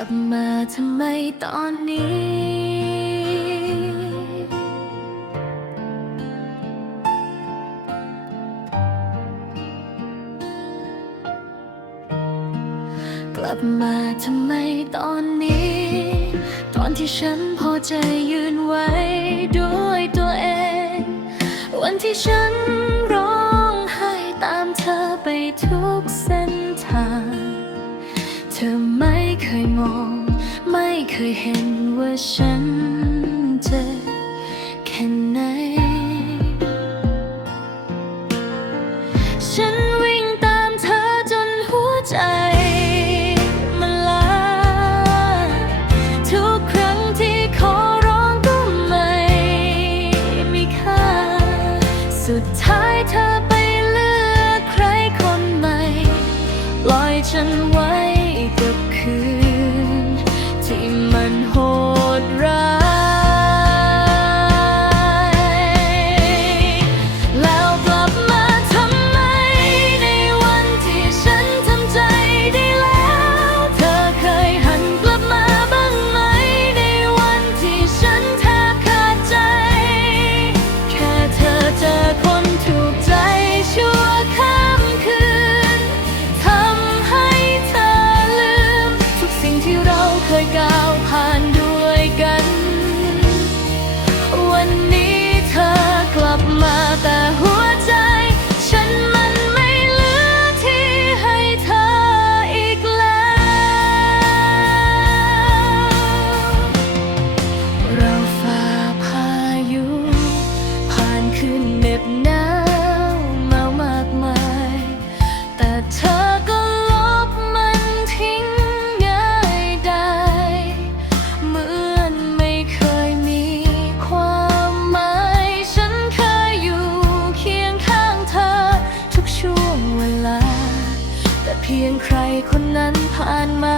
ลับมาทำไมตอนนี้ กลับมาทำไมตอนนี้ ตอนที่ฉันพอใจยืนไว้ด้วยตัวเอง วันที่ฉันร้องไห้ตามเธอไปทุกเส้น เคยมองไม่เคยเห็นว่าฉันเจ็บแค่ไหน ฉันวิ่งตามเธอจนหัวใจมันลา ทุกครั้งที่ขอร้องก็ไม่มีค่า สุดท้ายเธอไปเลือกใครคนใหม่ ปล่อยฉันไว้กับคืน บหนาวมามากมาย แต่เธอก็ลบมันทิ้งง่ายได้ เหมือนไม่เคยมีความหมาย ฉันเคยอยู่เคียงข้างเธอ ทุกช่วงเวลา แต่เพียงใครคนนั้นผ่านมา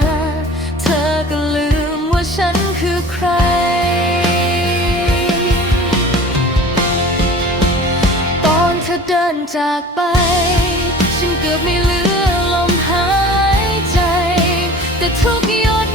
เธอก็ลืมว่าฉันคือใคร ธอเดินจากไป ฉันเกือบไม่เหลือลมหายใจ แต่ทุกหยด